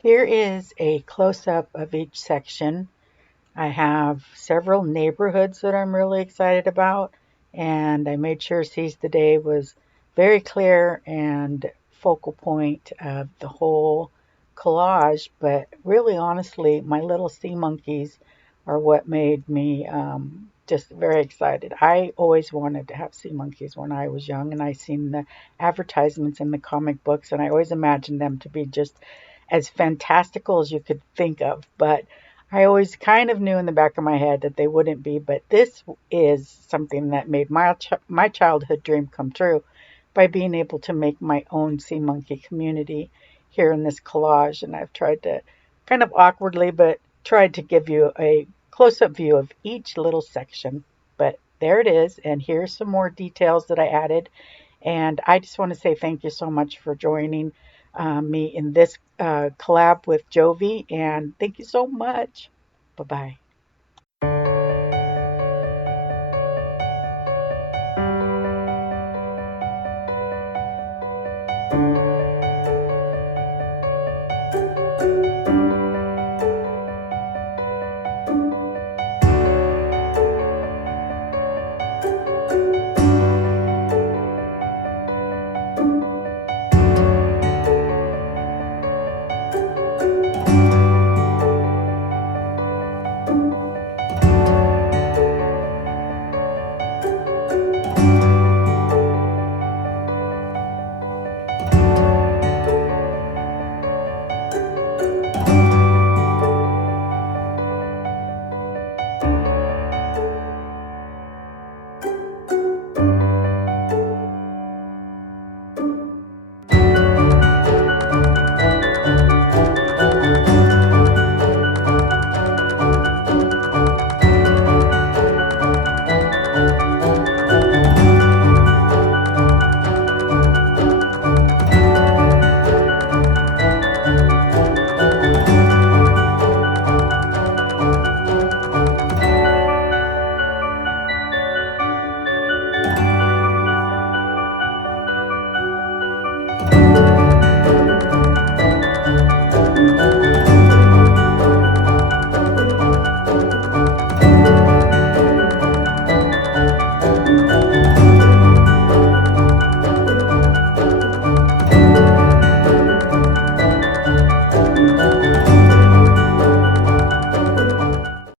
Here is a close-up of each section. I have several neighborhoods that I'm really excited about, and I made sure Seize the Day was very clear and focal point of the whole collage. But really, honestly, my little sea monkeys are what made me just very excited. I always wanted to have sea monkeys when I was young, and I seen the advertisements in the comic books, and I always imagined them to be just as fantastical as you could think of. But I always kind of knew in the back of my head that they wouldn't be, but this is something that made my childhood dream come true by being able to make my own sea monkey community here in this collage. And I've tried to kind of awkwardly, but tried to give you a close up view of each little section. But there it is, and here's some more details that I added. And I just want to say thank you so much for joining me in this collab with Jovi. And thank you so much. Bye bye.